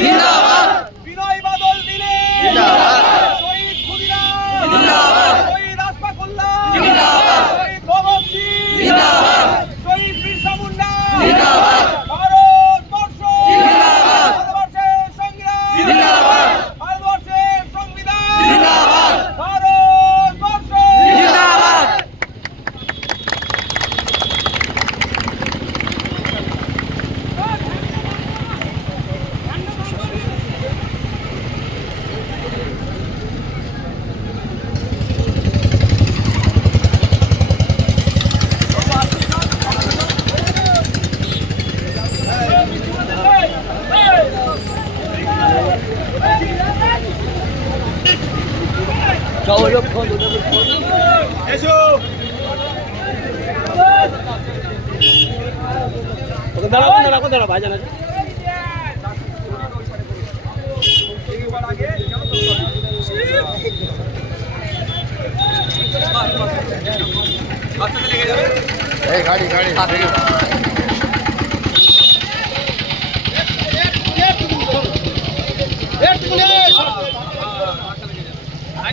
இல்லாமல் দাঁড়াবো দাঁড়াবো দাঁড়াবো জানা गाड़ी